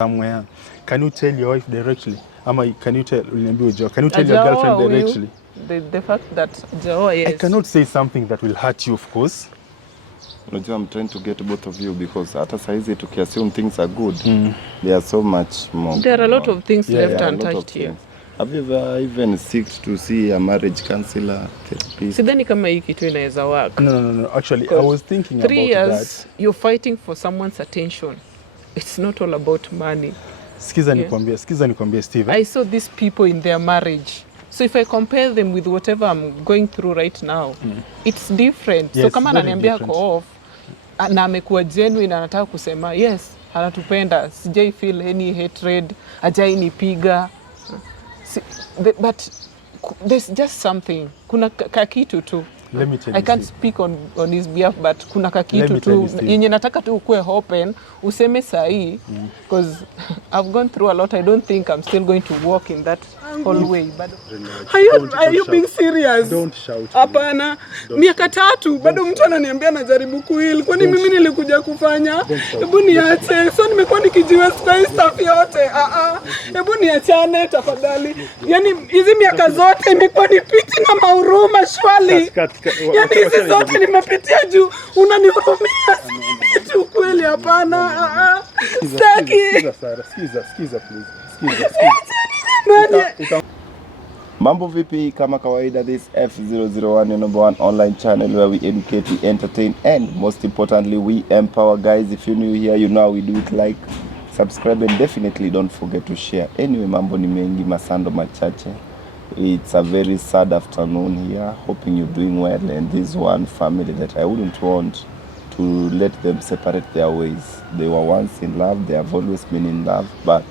somewhere, can you tell your wife directly? Can you tell your girlfriend directly? The fact that yes. I cannot say something that will hurt you, of course. Unajua, I'm trying to get both of you because hata saizi tukiassume things are good, there are so much more. There are a lot of things left untouched here. Have you ever even seeked to see a marriage counselor, therapist? Sidhani kama hii kitu inaweza work. No. Actually, I was thinking about that. 3 years, you're fighting for someone's attention. It's not all about money. Skiza nikwambie Steve. I saw these people in their marriage. So if I compare them with whatever I'm going through right now, it's different. Yes, so kama ananiambia ako off, na amekuwa genuine, anataka kusema, yes, anatupenda, sijai feel any hatred, ajai nipiga. But there's just something. Kuna kakitu tu. Let me tell you, I can't speak on his behalf, but kuna kakitu tu yenye nataka tu ukue open useme sahi because I've gone through a lot. I don't think I'm still going to walk in that whole way. But are you being serious? Don't shout. Hapana. Miaka 3 bado mtu ananiambia najaribu kuheal. Kwani mimi nilikuja kufanya? Hebu niache. So nimekuwa nikijiwa stuff yote. Hebu niachane tafadhali. Yaani hizi miaka zote nimekuwa nipiti na mahuruma shwali. Yaani hizi zote nimepitia juu unanihurumia tu kweli? Hapana. Sitaki. Skiza please. Mambo vipi? Kama kawaida, this F001, your number 1 online channel where we educate, we entertain, and most importantly we empower. Guys, if you're new here, you know how we do it. Like, subscribe, and definitely don't forget to share. Anyway, mambo ni mengi, masando machache. It's a very sad afternoon here. Hoping you're doing well, and this one family that I wouldn't want to let them separate their ways. They were once in love, they have always been in love, but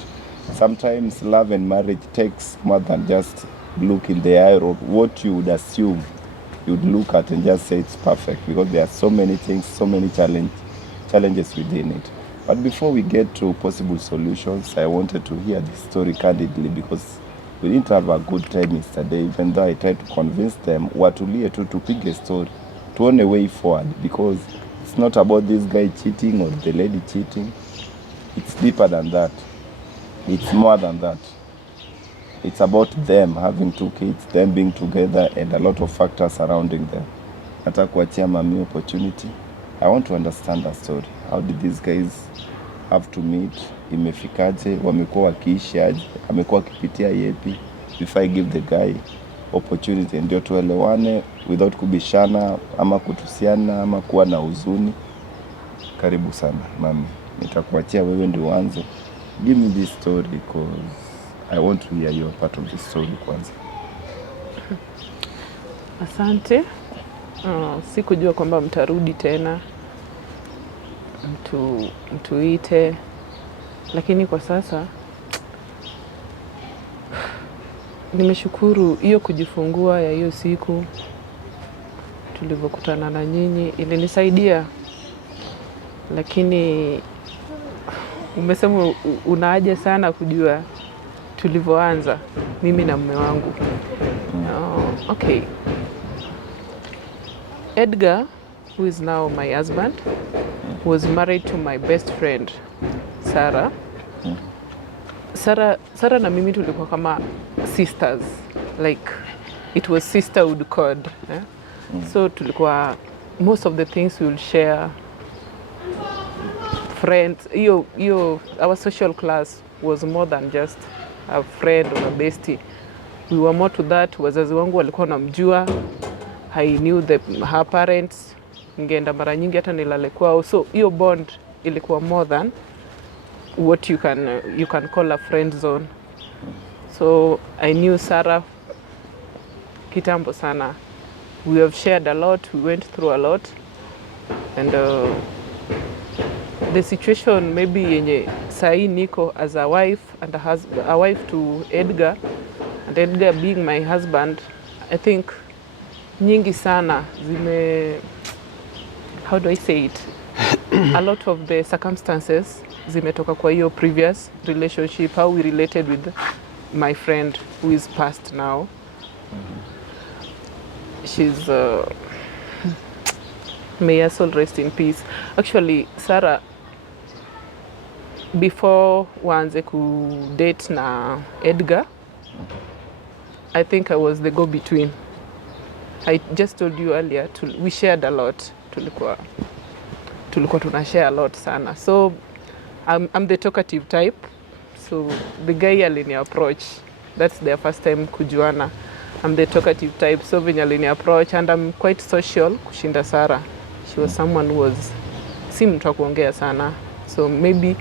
sometimes love and marriage takes more than just look in the eye or what you would assume you'd look at and just say it's perfect, because there are so many things, so many challenges within it. But before we get to possible solutions, I wanted to hear this story candidly, because we didn't have a good time yesterday, even though I tried to convince them watulie tu tupige story, tuone way forward, because it's not about this guy cheating or the lady cheating. It's deeper than that. It's more than that. It's about them having 2 kids, them being together, and a lot of factors surrounding them. Nataka kuachia mami opportunity. I want to understand the story. How did these guys have to meet? Imefikaje? Wamekuwa wakiishi aje? Amekuwa akipitia yepi? Before I give the guy opportunity, ndio tuelewane without kubishana ama kutusiana ama kuwa na huzuni. Karibu sana mami. Nitakuachia wewe ndio uanze. Give me this story because I want to hear your part of the story kwanza. Asante. Sikujua kwamba mtarudi tena mtuite, lakini kwa sasa nimeshukuru hiyo kujifungua ya hiyo siku tulivyokutana na nyinyi, ilinisaidia. Lakini umesema unaaje sana kujua tulivyoanza mimi na mume wangu. Okay. Edgar, who is now my husband, was married to my best friend Sarah. Sarah na mimi tulikuwa kama sisters, like it was sisterhood code. So tulikuwa, most of the things we will share. Friends, our social class was more than just a friend or a bestie. We were more to that. Wazazi wangu walikuwa namjua. I knew her parents. Ngeenda mara nyingi hata nilale kwao. So hiyo bond ilikuwa more than what you can call a friend zone. So I knew Sarah kitambo sana. We have shared a lot. We went through a lot. And the situation maybe yenye sahi niko as a wife and a wife to Edgar, and Edgar being my husband, I think nyingi sana how do I say it? A lot of the circumstances zimetoka kwa hiyo previous relationship, how we related with my friend who is passed now. She's may her soul rest in peace. Actually, Sarah, before waanze ku date na Edgar, I think I was the go-between. I just told you earlier, we shared a lot. Tulikuwa tunashare a lot sana. So I'm the talkative type. So the guy alini approach. That's their first time kujuana. I'm the talkative type. So venye alini approach, and I'm quite social kushinda Sarah. She was someone who was si mtu wa kuongea sana. So maybe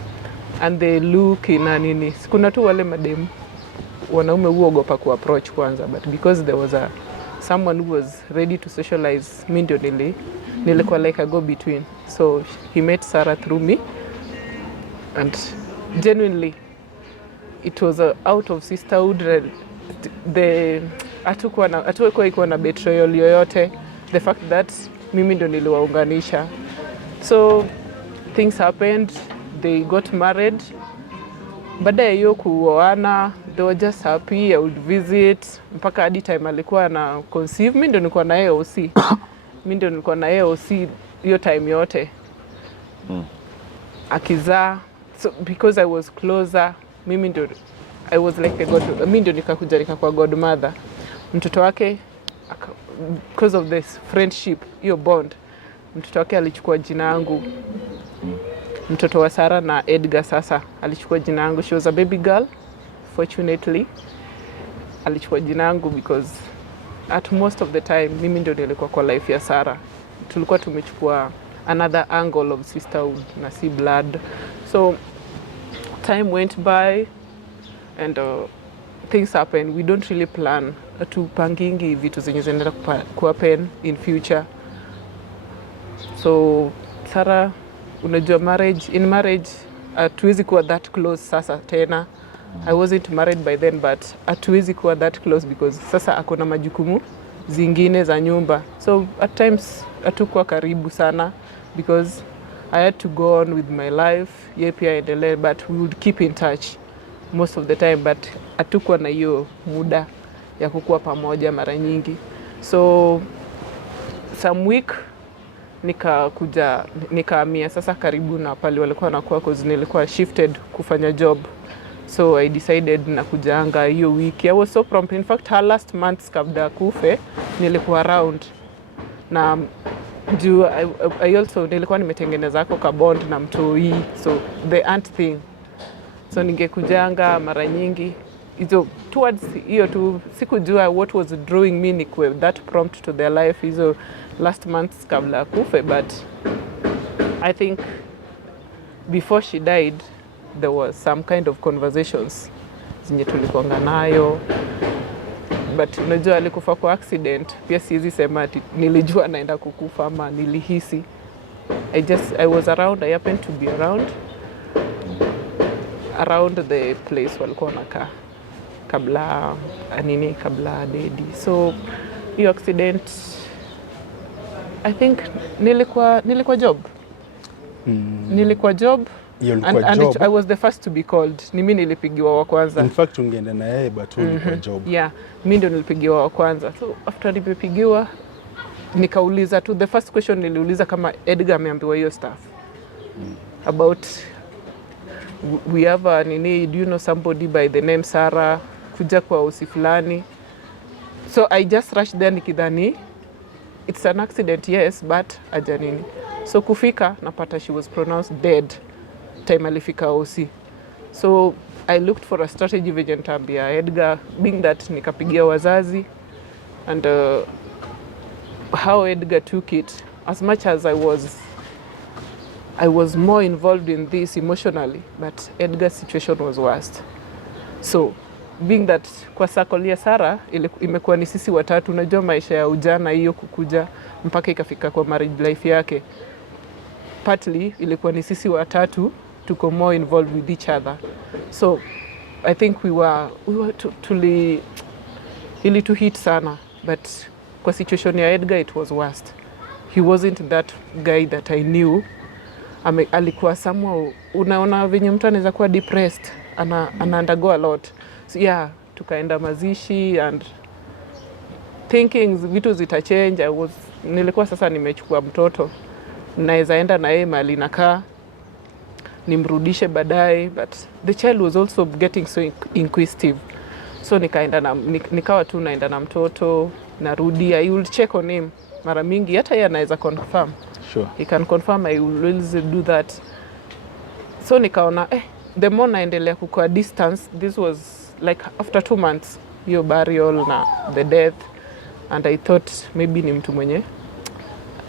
and the look na nini. Kuna tu wale mademu wanaume huogopa ku approach kwanza, but because there was someone who was ready to socialize, mi ndio nilikuwa like a go between. So he met Sarah through me, and genuinely it was out of sisterhood. Hatukuwa ikuwa na betrayal yoyote, the fact that mimi ndio niliwaunganisha. So things happened, they got married. Baada ya hiyo kuoana, they were just happy. I would visit mpaka hadi time alikuwa na conceive. Mimi ndio nilikuwa na yeye OC. Mimi ndio nilikuwa na yeye OC hiyo time yote. Akizaa, so because I was closer, mimi ndio I was like the god. Mimi ndio nikakuwa godmother. Mtoto wake, because of this friendship, hiyo bond, mtoto wake alichukua jina yangu. Mtoto wa Sarah na Edgar sasa alichukua jina yangu. She was a baby girl, fortunately. Alichukua jina yangu because at most of the time mimi ndio nilikuwa kwa life ya Sarah. Tulikuwa tumechukua another angle of sisterhood na si blood. So time went by and things happen. We don't really plan tupangingi vitu zenye zinaenda kuhappen in future. So Sarah, unajua in marriage hatuwezi kuwa that close sasa tena. I wasn't married by then, but hatuwezi kuwa that close because sasa ako na majukumu zingine za nyumba. So at times hatukuwa karibu sana because I had to go on with my life. Yeye pia endelee, but we would keep in touch most of the time, but hatukuwa na hiyo muda ya kukua pamoja mara nyingi. So some week nikahamia sasa karibu na pale walikuwa nakuwa cause nilikuwa shifted kufanya job. So I decided na kujanga hiyo wiki. I was so prompt. In fact, her last months kabla kufe nilikuwa around. Na I also nilikuwa nimetengeneza ako ka bond na mtoi. So the aunt thing. So ningekujanga mara nyingi. Hizo towards hiyo tu sikujua what was drawing me nikwe that prompt to their life hizo last months kabla kufe, but I think before she died there was some kind of conversations zenye tulikuanga nayo, but unajua alikufa kwa accident. Pia siwezi sema ati nilijua naenda kukufa ama nilihisi. I was around, I happened to be around the place walikuwa nakaa kabla dedi. So hiyo accident, I think nilikuwa job. Nilikuwa job. And I was the first to be called. Ni mimi nilipigiwa wa kwanza. In fact ungeenda na yeye but ulikuwa job. Yeah, mimi ndio nilipigiwa wa kwanza. So after nilipigiwa nikauliza tu, the first question niliuliza kama Edgar ameambiwa hiyo stuff. About we have a do you know somebody by the name Sarah kuja kwa usi fulani. So I just rushed there nikidhani it's an accident, yes, but ajanini. So kufika napata she was pronounced dead time alifika OC. So I looked for a strategy venye nitaambia Edgar, being that nikapigia wazazi, and how Edgar took it, as much as I was more involved in this emotionally, but Edgar's situation was worst. So being that kwa circle ya Sarah imekuwa ni sisi watatu, unajua maisha ya ujana hiyo kukuja mpaka ikafika kwa marriage life yake, partly ilikuwa ni sisi watatu tuko more involved with each other. So I think we were ili to hit sana, but kwa situation ya Edgar it was worst. He wasn't that guy that I knew. Alikuwa somehow, unaona venye mtu anaweza kuwa depressed, ana undergo a lot. So yeah, tukaenda mazishi and thinking vitu zitachange. Nilikuwa sasa nimechukua mtoto, naweza enda na yeye mahali nakaa, nimrudishe baadaye, but the child was also getting so inquisitive, so nikawa tu naenda na mtoto narudi, I will check on him mara mingi, hata yeye anaweza confirm. Sure. He can confirm, I will always do that. So nikaona the more naendelea kukua distance, this was like after 2 months hiyo burial na the death, and I thought maybe ni mtu mwenye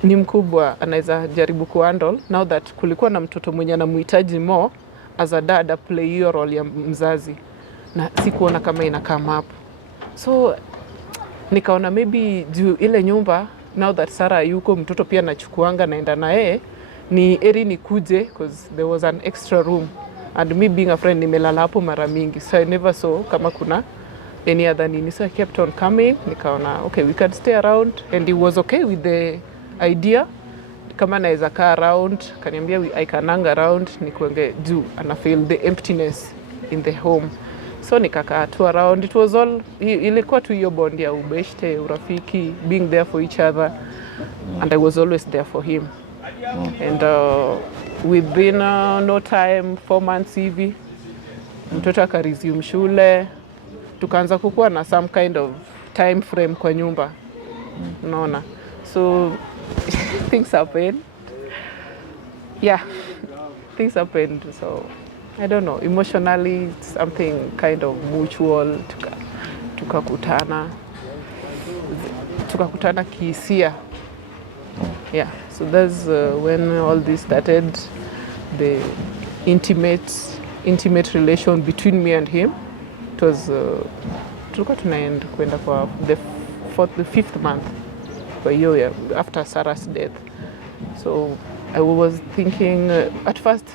ni mkubwa anaweza jaribu kuhandle, now that kulikuwa na mtoto mwenye anamhitaji more as a dad play hiyo role ya mzazi, na sikuona kama ina come up. So nikaona maybe juu ile nyumba, now that Sarah yuko, mtoto pia nachukuanga naenda na yeye, ni eri nikuje because there was an extra room, and me being a friend nimelala hapo mara mingi, so I never saw kama kuna any other nini, so I kept on coming. Nikaona okay, we can stay around, and he was okay with the idea kama naweza kaa around. Kaniambia I can hang around, nikuenge juu ana feel the emptiness in the home, so nikakaa tu around. It was all, ilikuwa tu hiyo bond ya ubeshte, urafiki, being there for each other, and I was always there for him. And within no time, 4 months hivi, mtoto akaresume shule, tukaanza kukuwa na some kind of time frame kwa nyumba, unaona. So things happened. Yeah, things happened. So I don't know, emotionally it's something kind of mutual. Tukakutana kihisia. Yeah, so that's when all this started, the intimate relation between me and him. It was tulikuwa tunaenda kwenda kwa the 5th month kwa hiyo after Sarah's death. So I was thinking, at first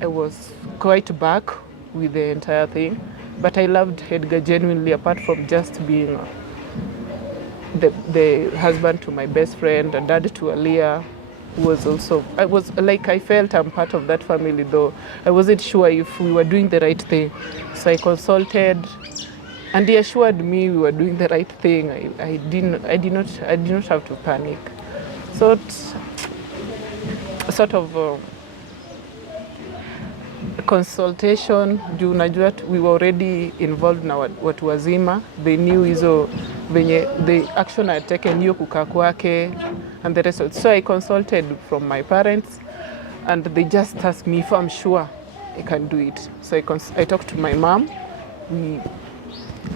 I was quite back with the entire thing, but I loved Edgar genuinely, apart from just being the husband to my best friend, a dad to Aliyah, who was also, I felt I'm part of that family, though I wasn't sure if we were doing the right thing. So I consulted, and he assured me we were doing the right thing. I did not have to panic. So sort of consultation, juu unajua we were already involved na watu wazima. They knew hizo venye the action I had taken, hiyo kukaa kwake and the rest of it. So I consulted from my parents, and they just asked me if I'm sure I can do it. So I talked to my mom.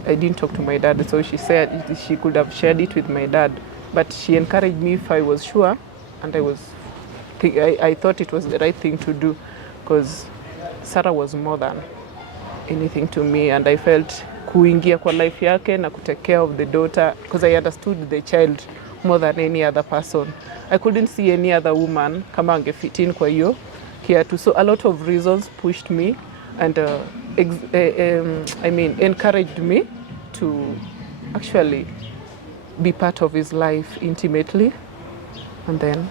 I didn't talk to my dad, so she said she could have shared it with my dad, but she encouraged me if I was sure, and I thought it was the right thing to do, because Sarah was more than anything to me, and I felt kuingia kwa life yake na take care of the daughter, because I understood the child more than any other person. I couldn't see any other woman kama angefit in kwa hiyo kiatu. So a lot of reasons pushed me and encouraged me to actually be part of his life intimately. And then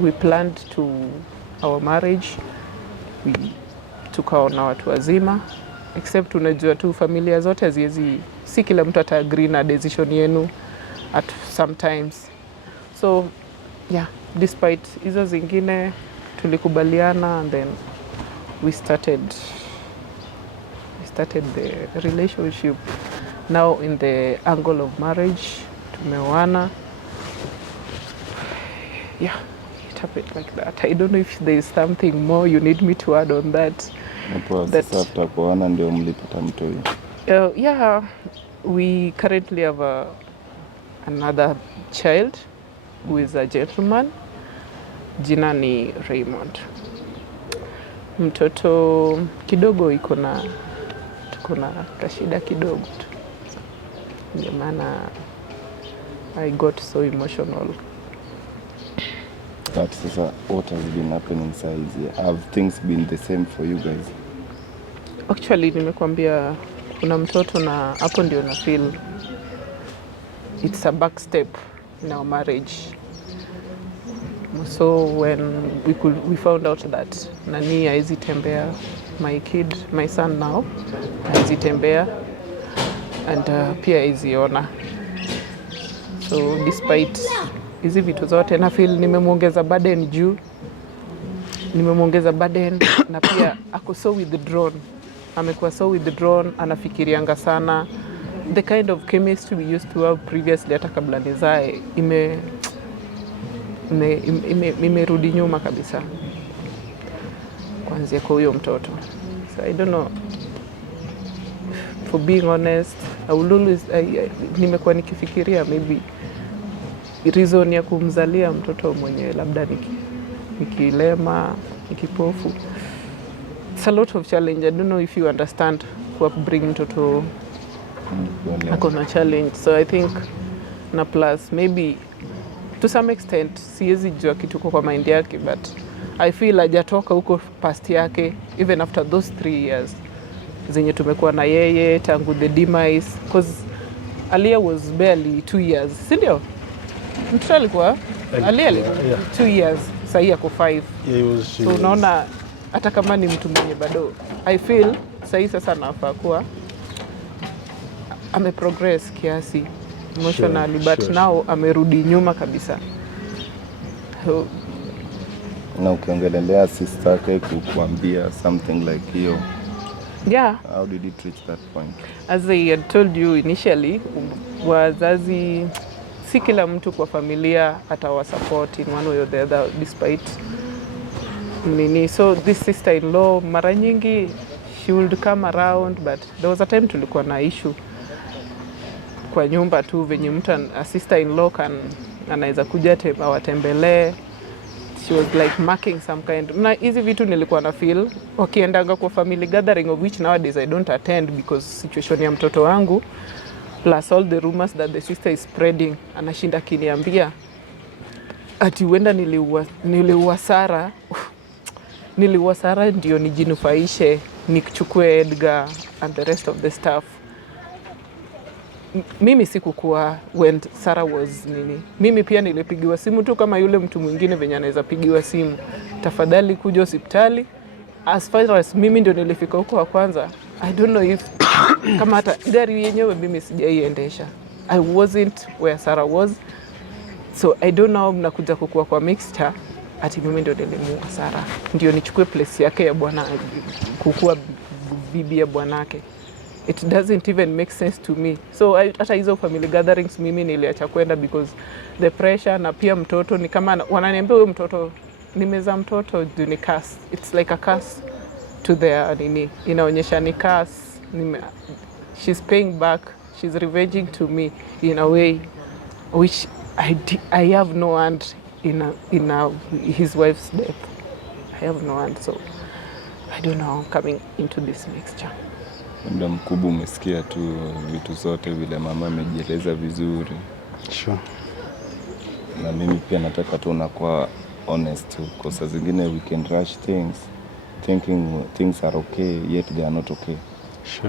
we planned to our marriage. We tukaona watu wazima, except unajua tu familia zote haziwezi, si kila mtu ata agree na decision yenu at sometimes. So yeah, despite hizo zingine tulikubaliana, and then we started the relationship. Now in the angle of marriage, tumeoana. Yeah, it happened like that. I don't know if there is something more you need me to add on that. Sasa after kuoana ndio mlipata mtoi? Yeah, we currently have another child who is a gentleman. Jina ni Raymond. Mtoto kidogo tuko na kashida kidogo tu. Ndio maana I got so emotional. But sasa, what has been happening size? Have things been the same for you guys? Actually, nimekwambia kuna mtoto, na hapo ndio na feel it's a back step in our marriage. So when we found out that nani haizi tembea, my son now haizi tembea, and pia haizi ona. So despite hizi vitu zote, na feel nimemuongeza burden juu, nimemwongeza burden na pia ako so withdrawn. Amekuwa so withdrawn, anafikirianga sana. The kind of chemistry we used to have previously hata kabla nizae imerudi nyuma kabisa kuanzia kwa huyo mtoto. So I don't know, for being honest, I will always nimekuwa nikifikiria maybe reason ya kumzalia mtoto mwenye labda nikilema, nikipofu. It's a lot of challenge. I don't know if you understand bring mtoto ako na challenge. So I think na plus maybe to some extent siwezi jua kitu kwa mind yake, but I feel hajatoka huko past yake even after those 3 years zenye tumekuwa na yeye tangu the demise, because Alia was barely 2 years, si ndio? Mtoto alikuwa Alia 2 years, sasa yako 5. So unaona hata kama ni mtu mwenye bado I feel sasa nafaa kuwa ameprogress kiasi emotionally, but now amerudi nyuma kabisa. So, na ukiongelelea sister yake kukuambia something like hiyo, yeah, how did it reach that point? As I had told you initially, wazazi si kila mtu kwa familia atawasupport in one way or the other despite nini. So this sister-in-law mara nyingi she would come around, but there was a time tulikuwa na issue kwa nyumba tu venye mtu a sister-in-law anaweza kuja awatembelee. She was like marking some kind. Na hizi vitu nilikuwa na feel wakiendanga kwa family gathering, of which nowadays I don't attend because situation ya mtoto wangu plus all the rumors that the sister is spreading. Anashinda kiniambia ati huenda niliua Sara ndio nijinufaishe nichukue Edgar and the rest of the stuff. Mimi sikukuwa when Sarah was nini. Mimi pia nilipigiwa simu tu kama yule mtu mwingine venye anaweza pigiwa simu, tafadhali kuja hospitali. As far as mimi ndio nilifika huko wa kwanza, I don't know if kama hata gari yenyewe mimi sijaiendesha. I wasn't where Sarah was, so I don't know. Mnakuja kukua kwa mixture ati mimi ndio nilimuua Sarah ndio nichukue place yake ya bwana, kukua bibi ya bwanake. It doesn't even make sense to me. So hata hizo family gatherings mimi niliacha kwenda because the pressure, na pia mtoto ni kama wananiambia huyo mtoto nimeza mtoto juu ni curse. It's like a curse to their nini. Inaonyesha ni curse. She's paying back. She's revenging to me in a way which I have no hand in his wife's death. I have no hand, so I don't know coming into this mixture. Muda mkubwa umesikia tu vitu zote vile mama amejieleza vizuri. Sure. Na mimi pia nataka tu unakuwa honest tu, kwa sababu zingine we can rush things thinking things are okay yet they are not okay.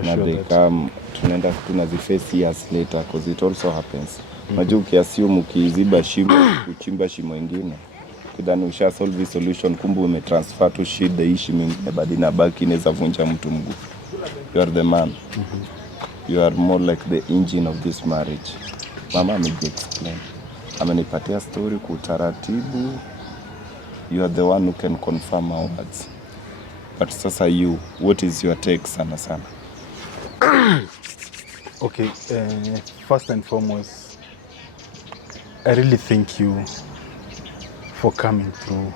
Na they come, tunaenda tunaziface years later because it also happens. Unajua ukiassume ukiziba shimo kuchimba shimo ingine kidhani usha solve solution, kumbe umetransfer tu shida hii shimo ingine bado inabaki inaweza vunja mtu mguu. You are the man. You are more like the engine of this marriage. Mama amejiexplain, amenipatia story kwa utaratibu. You are the one who can confirm our words. But sasa you, what is your take sana? Okay, first and foremost, I really thank you for coming through.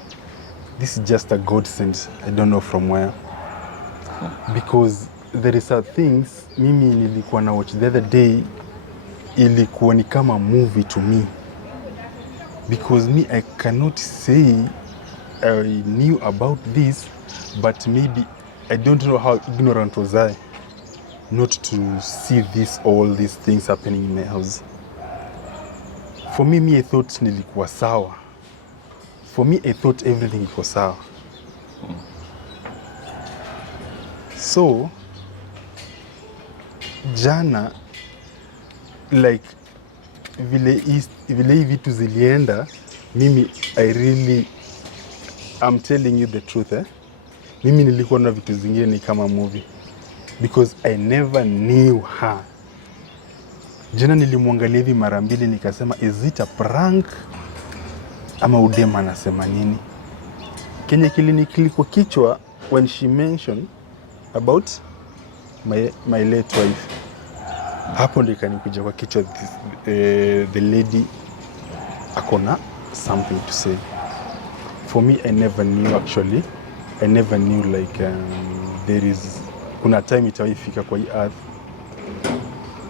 This is just a godsend. I don't know from where. Because there is a things mimi nilikuwa na watch the other day, ilikuwa ni kama movie to me. Because me, I cannot say I knew about this, but maybe I don't know how ignorant was I not to see all these things happening in my house. For me, I thought nilikuwa sawa. For me, I thought everything was sawa. So jana, like vile vitu zilienda, mimi I'm telling you the truth, mimi nilikuwa na vitu zingine ni kama movie because I never knew her. Jana nilimwangalia hivi mara mbili nikasema is it a prank ama udema anasema nini? Kenye kilinikili kwa kichwa when she mentioned about my late wife. Hapo ndio kanikuja kwa kichwa, the lady akona something to say. For me, I never knew actually. I never knew like kuna time itaifika kwa hii earth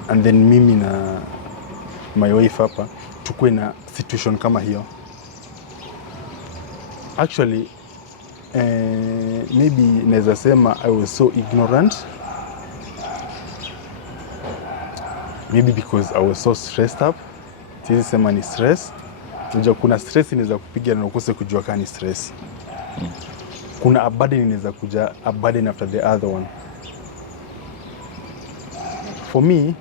and then mimi na my wife hapa tukue na situation kama hiyo. Actually, maybe naweza sema I was so ignorant. Maybe because I was so stressed up. Siwezi sema ni stress. Unajua kuna stress inaweza kupiga na ukose kujua kama ni stress. Kuna a burden inaweza kuja, a burden after the other one. For me,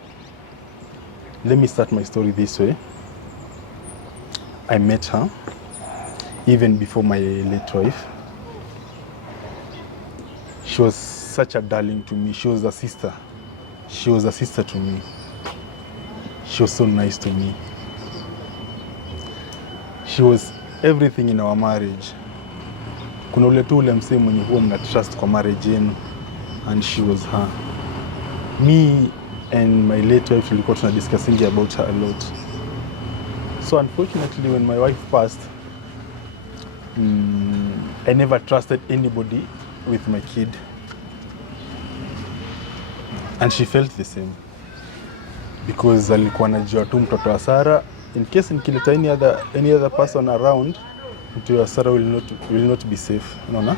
let me start my story this way. I met her even before my late wife. She was such a darling to me. She was a sister. She was a sister to me. She was so nice to me. She was everything in our marriage. Kuna ule tu ule msee mwenye huwa mna trust kwa marriage yenu, and she was her. Me and my late wife tulikuwa tuna discussing about her a lot. So unfortunately when my wife passed, I never trusted anybody with my kid. And she felt the same. Because alikuwa anajua tu mtoto wa Sarah, in case nikileta any other person around, mtoto wa Sarah will not be safe, unaona?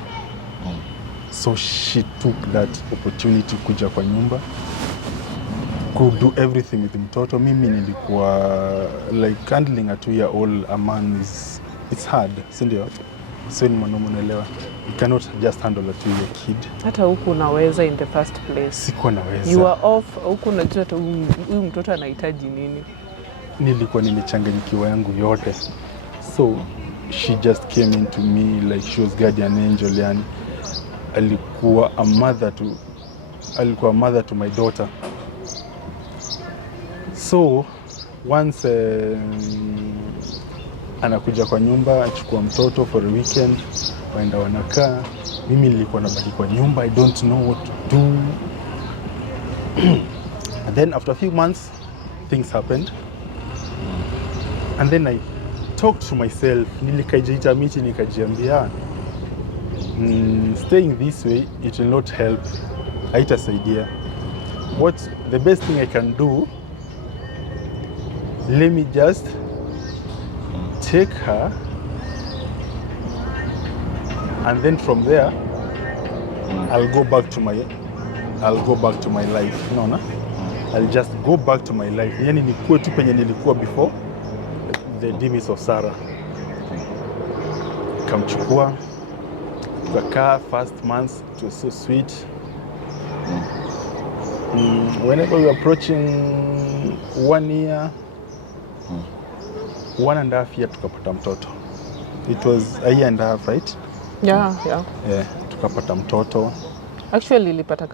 So she took that opportunity kuja kwa nyumba, could do everything with mtoto. Mimi nilikuwa like handling a 2-year-old a man it's hard, si ndio? So ni mwanaume, unaelewa. You cannot just handle a 2-year kid. Hata huku unaweza in the first place. Sikuwa naweza. You are off, huku unajua huyu mtoto anahitaji nini. Nilikuwa nimechanganyikiwa yangu yote. So she just came into me like she was guardian angel, yani. Alikuwa a mother to my daughter. So once anakuja kwa nyumba, achukua mtoto for a weekend, waenda wanakaa. Mimi nilikuwa nabaki kwa nyumba, I don't know what to do. And then after a few months, things happened. And then I talked to myself, nilikajiita miti nikajiambia, staying this way, it will not help. Haitasaidia. What the best thing I can do, let me just take her, and then from there I'll go back to my life. Unaona? I'll just go back to my life. Yani nikuwe tu penye nilikuwa before the demise of Sarah. Kamchukua, tukakaa first months, it was so sweet. Whenever we were approaching 1 year, 1.5 year, tukapata mtoto. It was a year and a half, right? Yeah. Tukapata mtoto. Actually ilipata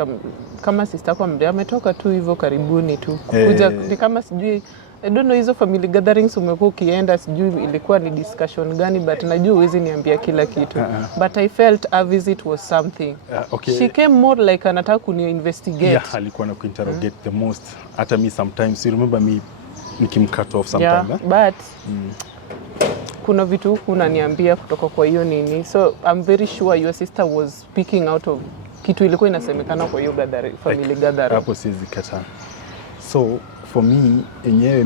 kama sister kwa mde ametoka tu hivyo karibuni tu. Kuja ni kama sijui, I don't know hizo family gatherings umekuwa ukienda, sijui ilikuwa ni discussion gani, but najua huwezi niambia kila kitu. But I felt a visit was something. Okay. She came more like anataka kuni investigate. Yeah, alikuwa na kuinterrogate the most. Hata me sometimes, you remember me nikimcut off sometimes. Yeah, but kuna vitu huku unaniambia kutoka kwa hiyo nini. So I'm very sure your sister was speaking out of kitu ilikuwa inasemekana kwa hiyo family gathering. Hapo siwezi kataa. So for me, enyewe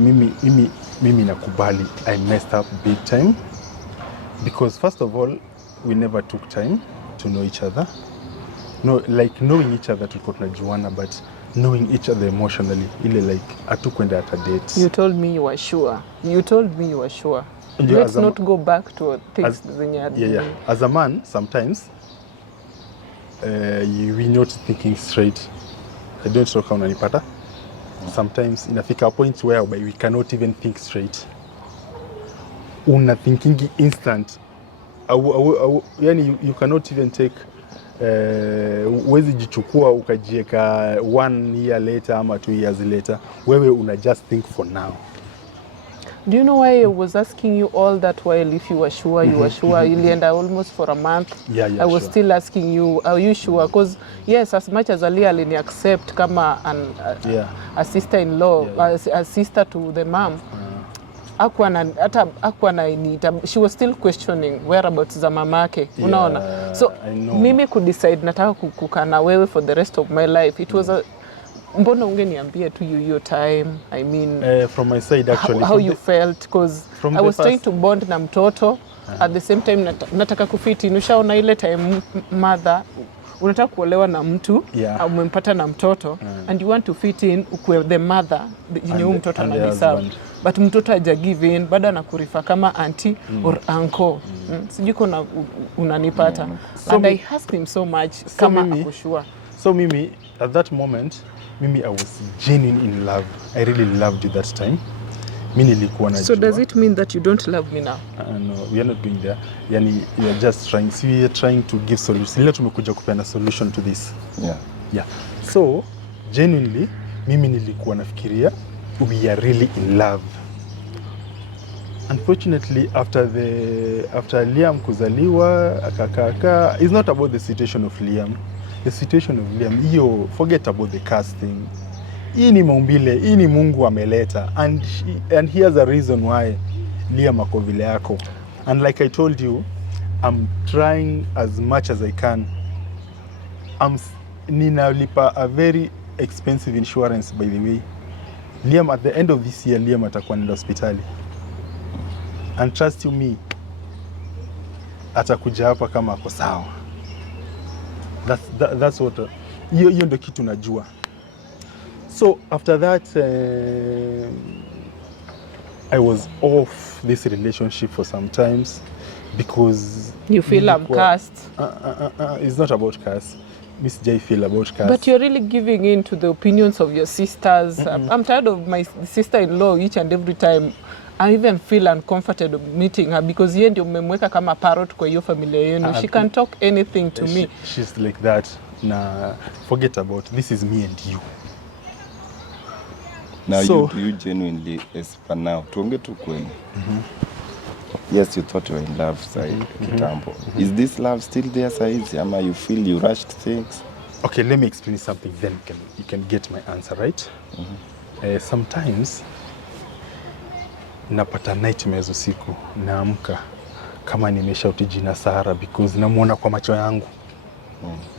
mimi nakubali I messed up big time, because first of all we never took time to know each other. No, like knowing each other tulikuwa tunajuana, but knowing each other emotionally, ile like hatukwenda at a date. You told me you were sure. Let's not go back to things zenye hadi. Yeah. As a man, sometimes we're not thinking straight. I don't know kama unanipata. Sometimes inafika a point where we cannot even think straight. Una thinking instant. Yani you cannot even take uwezi jichukua ukajieka 1 year later ama 2 years later. Wewe una just think for now. Do you know why I was asking you all that while if you were sure, you were sure? Ilienda almost for a month. Yeah, I was sure. still asking you, are you sure? Because yes, as much as Ali alini accept kama a sister-in-law, a sister to the mom, she was still questioning whereabouts za mamake, unaona? So mimi decide nataka kukaa na wewe for the rest of my life. It was a mbona ungeniambia tu your time, I mean from my side actually how you felt, because I was trying to bond na mtoto at the same time nataka kufiti. Ushaona ile time mother unataka kuolewa na mtu umempata na mtoto and you want to fit in ukwe the mother yenye mtoto anadeserve, but mtoto haja give in, bado anakurifa kama auntie or uncle. Sijui kuna unanipata. And I asked him so much kama akushua. So mimi at that moment I was genuine in love. I really loved you that time. So does it mean that you don't love me now? No, we are not going there. Yani, we are just trying. So we are trying to give solution. Leo tumekuja kupenda solution to this. Yeah. So genuinely mimi nilikuwa nafikiria we are really in love. Unfortunately, after Liam kuzaliwa akakaka, it's not about the situation of Liam. The situation of Liam, forget about the casting. Hii ni maumbile, hii ni Mungu ameleta, and he has a reason why Liam ako vile yako. And like I told you, I'm trying as much as I can. Ninalipa a very expensive insurance, by the way. Liam, at the end of this year, Liam atakuwa nenda hospitali. And trust you me, atakuja hapa kama ako sawa. That's what hiyo ndio kitu najua. So after that I was off this relationship for some times because you feel I'm cursed. It's not about curse. Miss J feel about curse. But you're really giving in to the opinions of your sisters. I'm tired of my sister-in-law each and every time. I even feel uncomfortable meeting her because yeye ndio mmemweka kama parrot kwa hiyo familia yenu. She can talk anything to me. She's like that. Nah, forget about this is me and you. Now so, you genuinely for now tuonge tu kweli. Yes, you thought you were in love kitambo. Is this love still there saizi ama you feel you rushed things? Okay, let me explain something then you can get my answer, right? Sometimes napata nightmares usiku, naamka kama nimeshauti jina Sara because namuona kwa macho yangu.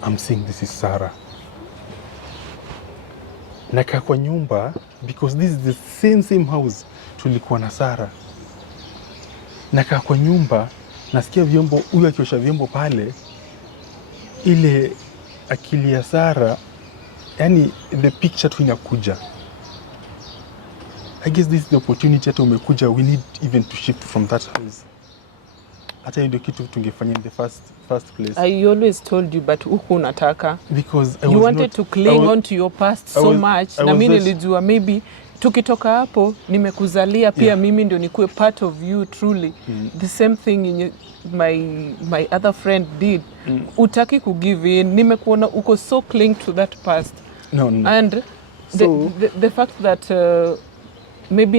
I'm saying this is Sara. Nakaa kwa nyumba because this is the same house tulikuwa na Sara. Nakaa kwa nyumba nasikia vyombo, huyu akiosha vyombo pale, ile akili ya Sara, yani the picture tu inakuja. I guess this is the opportunity hata umekuja, we need even to shift from that house. Hata ndio kitu tungefanya in the first place. I always told you but huku unataka. Because you wanted to cling on to your past so much. Na mimi nilijua maybe tukitoka hapo nimekuzalia pia mimi ndio nikuwe part of you truly. The same thing my other friend did. Utaki ku give in. Nimekuona uko so cling to that past. No. And the fact that maybe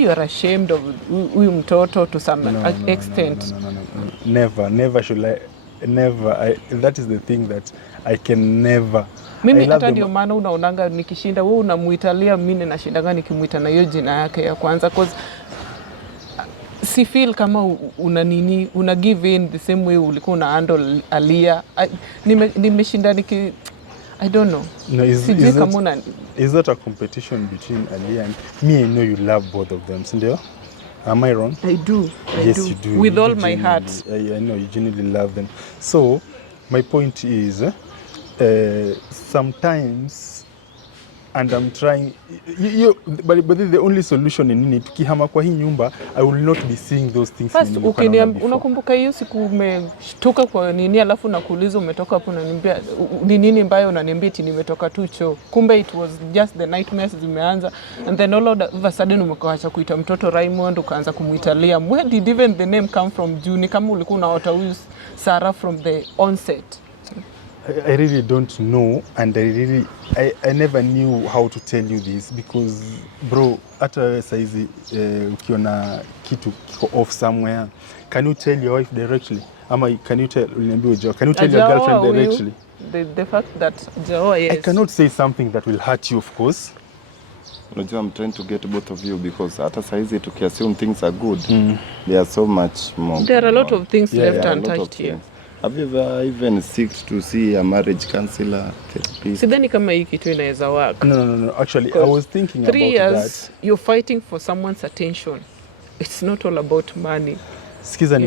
you are ashamed of huyu mtoto to some extent. No. Never should I. Never. That is the thing that I can never. Mimi hata ndio maana unaonanga nikishinda wewe unamuitalia, mimi ninashindanga nikimuita na hiyo jina yake ya kwanza cause si feel kama una give in the same way ulikuwa una handle Alia. Nimeshinda I don't know. No, is that a competition between Ali and me? I know you love both of them, Sindio? Am I wrong? I do. Yes, you do. With all my heart. I know you genuinely love them. So, my point is, sometimes, and I'm trying, but the only solution in it, tukihama kwa hii nyumba, I will not be seeing those things. First, unakumbuka hiyo siku umeshtuka kwa nini alafu nakuuliza umetoka hapo unaniambia ni nini mbaya, unaniambia eti nimetoka tu choo. Kumbe it was just the nightmares zimeanza, and then all of a sudden umekaacha kuita mtoto Raymond ukaanza kumuita Liam. Where did even the name come from? Juni kama ulikuwa unaota huyu Sara from the onset. I really don't know, and I never knew how to tell you this because bro, hata saizi ukiona kitu kiko off somewhere, can you tell your wife directly? Ama can you tell can you tell your girlfriend directly? The fact that Jaoa, yes. I cannot say something that will hurt you, of course. Unajua, I'm trying to get both of you because hata saizi tukiassume things are good, there are so much more. There are a lot of things left there are a lot untouched of here. things. Have you ever even seeked to see a marriage counselor, therapist? Sidhani kama hii kitu inaweza work. No. Actually, I was thinking 3 about years, that. you're fighting for someone's attention. It's not all about money. Skiza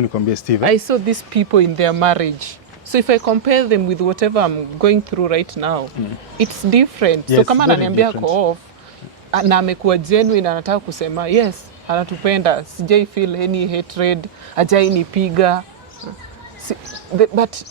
nikwambie Steve. I saw these people in their marriage. So if I compare them with whatever I'm going through right now, it's different. Yes, so kama very ananiambia different. ko off, na amekuwa genuine, anataka kusema yes, anatupenda, sijai feel any hatred, ajai nipiga. But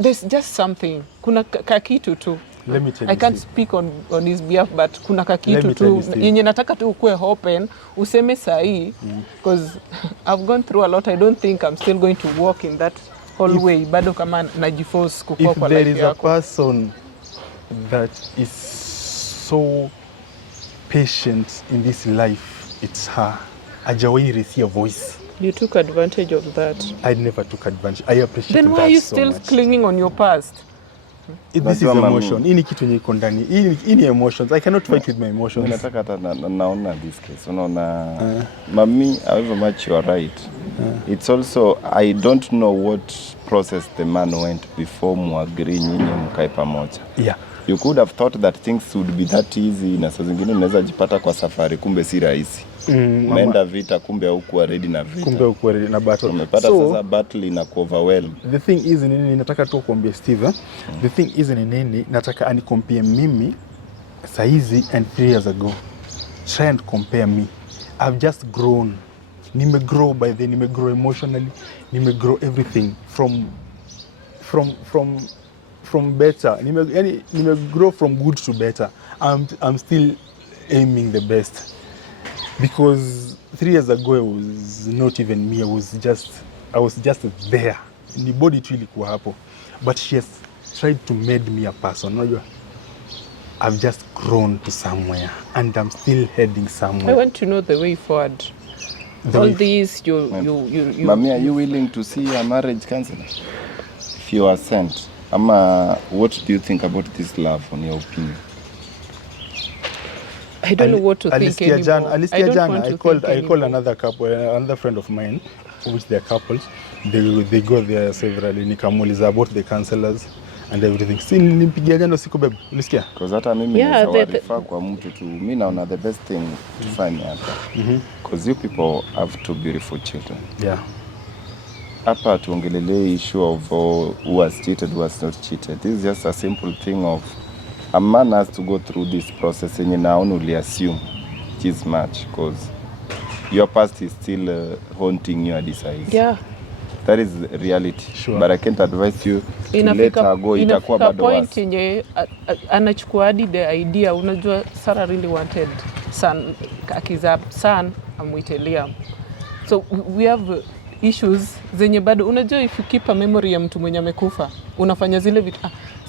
there's just something. Kuna kakitu tu. Let me tell you. I can't Steve. speak on his behalf, but kuna Let kakitu me tell tu you, Steve. yenye nataka tu ukue open useme sahi because I've gone through a lot. I don't think I'm still going to walk in that whole way. Bado kama najiforce kukua If kwa there life is a yako. person that is so patient in this life, it's her. Ajawai raise a voice. You took advantage of that. I never took advantage. I appreciate Then that why are you so still much. clinging on your past? This is Najua mami. emotion. Hii ni kitu yenye iko ndani. Hii ni emotions. I cannot fight with my Mimi emotions. nataka hata naona this case. Unaona, mami, however much you are right. It's also, I don't know what process the man went before muagree nyinyi mkae pamoja. Yeah. You could have thought that things would be that easy, na saa zingine unaweza jipata kwa safari, kumbe si rahisi. Umeenda vita, kumbe haukuwa ready na vita. Kumbe uko na battle. Umepata sasa battle ina overwhelm. The thing is nini nataka tu kuambia Steve. The thing is nini nataka compare mimi saizi and 3 years ago. Try and compare me. I've just grown. Nimegrow by then, nimegrow emotionally, nimegrow everything from better. Nimegrow from good to better. I'm still aiming the best. Because 3 years ago I was not even me. I was just there. Ni body tu ilikuwa hapo. But she has tried to made me a person. Unajua? I've just grown to somewhere and I'm still heading somewhere. I want to know the way forward. All these you Mami, are you willing to see a marriage counselor? If you are sent. Ama, what do you think about this love, on your opinion? I don't know what to think anymore. Alisikia jana, I called another couple, another friend of mine, which they're couples. They go there severally. Nikamuuliza about the counselors and everything. Si nilimpigia jana usiku babe. Ulisikia? Because hata mimi nawarifa kwa mtu tu. Mimi naona the best thing tufanye hapa. Because you people have two beautiful children. Yeah. Hapa tuongelele issue of who has cheated, who has not cheated. This is just a simple thing of a man has to go through this process yenye naona uli assume it is much because your past is still haunting you at this size. Yeah. That is reality. Sure. But I can't advise you to let her go. Itakuwa bado point worse. yenye anachukua hadi the idea. Unajua Sarah really wanted son, akiza son amwite Liam. So we have issues zenye bado unajua if you keep a memory ya mtu mwenye amekufa unafanya zile vitu.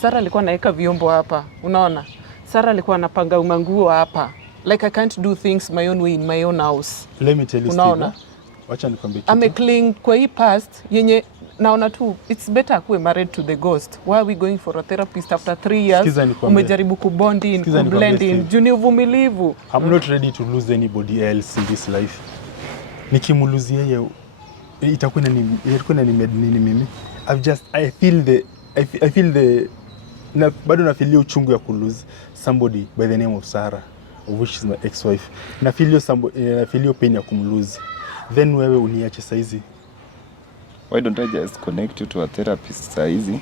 Sarah alikuwa anaweka vyombo hapa. Unaona? Sarah alikuwa anapanga manguo hapa. Like I can't do things my own way in my own house. Let me tell you, Unaona? Steve. Wacha nikwambie kitu. Amecling kwa hii past yenye naona tu it's better akuwe married to the ghost. Why are we going for a therapist after 3 years? Sikiza nikwambie. Umejaribu kubond in, Sikiza kublend nikwambie, in, Steve. juu ni uvumilivu. I'm not ready to lose anybody else in this life. Nikimuluzia yeye itakuwa nini mimi? I feel the bado nafilia uchungu ya kulose somebody by the name of Sarah, of which is my ex-wife. Nafilio pain ya kumlose. Then wewe uniache saizi. Why don't I just connect you to a therapist saizi?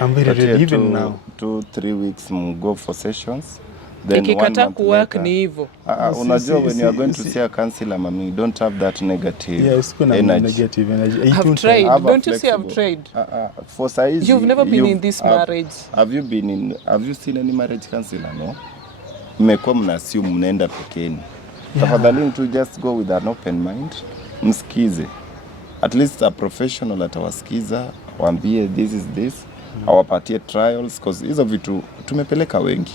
I'm very ready even now. 2-3 weeks go for sessions. Then Ikikata kuwork ni hivyo. Unajua when you are going to see a counselor, mami, don't have that negative energy. Negative energy. I've tried. Have a Don't you see I've flexible- tried? For saizi, You've never been in this marriage. Have you seen any marriage counselor? No. Mmekuwa mna assume mnaenda pekeni. Tafadhali to just go with an open mind. Msikize. At least a professional atawasikiza, waambie this is this, awapatie trials, cause hizo vitu tumepeleka wengi.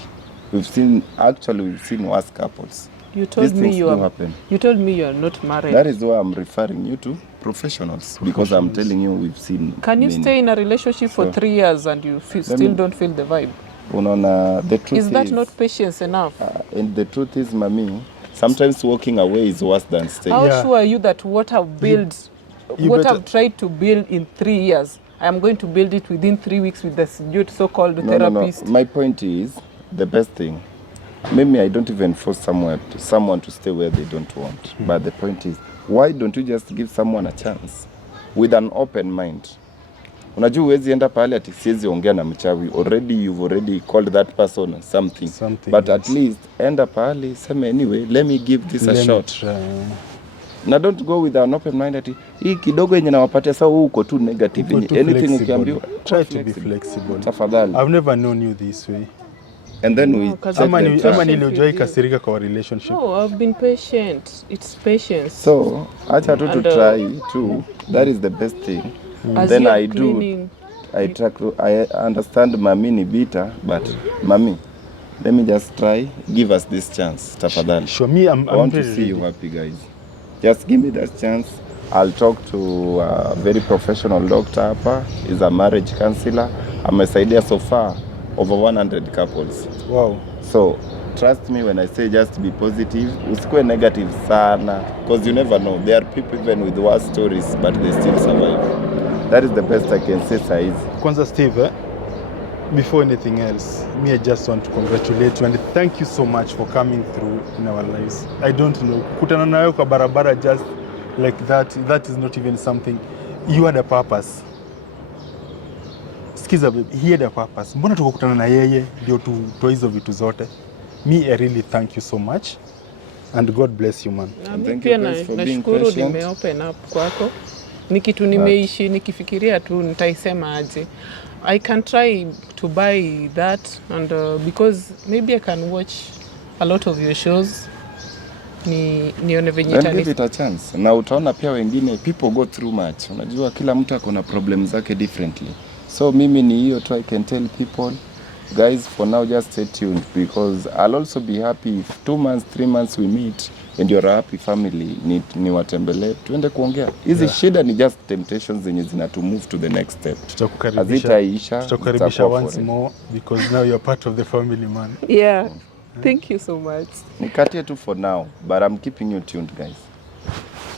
We've seen worse couples. You told These me things you do are. happen. You told me you are not married. That is why I'm referring you to professionals, because I'm telling you we've seen. Can you many. stay in a relationship for So, 3 years and you still don't feel the vibe? Unaona, the truth Is that not patience enough? And the truth is, mami, sometimes walking away is worse than staying. How Yeah. sure are you that what I've built, you what better- I've tried to build in 3 years, I am going to build it within 3 weeks with this so-called No. therapist? My point is, the best thing, maybe I don't even force someone to stay where they don't want. But the point is, why don't you just give someone a chance with an open mind? Unajua huwezi enda pale ati siwezi ongea na mchawi. You've already called that person something. But at least enda pale sema, anyway, let me give this a shot. Na don't go with an open mind ati hii kidogo yenye nawapatia sasa uko tu negative. Uko too Anything flexible. ukiambiwa, Try to be flexible. tafadhali. I've never known you this way. And then we No, 'cause check Ama the ni track. ama niliojai kasirika kwa relationship. No, I've been patient. It's patience. So, acha tu to And, try too. That is the best thing. As Then you are I do. cleaning, I understand mami ni bitter, but mami, let me just try. Give us this chance, tafadhali. Sure, me, I I'm want to very see you ready. happy, guys. Just give me that chance. I'll talk to a very professional doctor hapa. He's a marriage counselor. Amesaidia so far over 100 couples. Wow. So trust me when I say just be positive. Usikue negative sana, because you never know. There are people even with worse stories, but they still survive. That is the best I can say, saizi. Kwanza Steve, before anything else, me, I just want to congratulate you and thank you so much for coming through in our lives. I don't know, kukutana na wewe kwa barabara just like that is not even something. You had a purpose. Skiza baby, he had a purpose. Mbona tukakutana na yeye ndio tutoe hizo vitu zote? Me, I really thank you so much and God bless you, man. na And mimi thank pia you guys for being nashukuru patient. nime open up kwako. Ni kitu nimeishi nikifikiria tu nitaisema aje. I can try to buy that and because maybe I can watch a lot of your shows. Nione venye Then give it a chance. Na utaona pia wengine, people go through much. Unajua kila mtu ako na problem zake differently. So mimi ni hiyo tu I can tell people, guys, for now just stay tuned, because I'll also be happy if 2 months, 3 months we meet and you're a happy family, ni watembelee tuende kuongea. Hizi shida ni just temptations zenye zina to move to the next step. Hazitaisha. Tutakukaribisha once more because now you're part of the family, man. Yeah. Thank you so much. Nikatie tu for now, but I'm keeping you tuned, guys.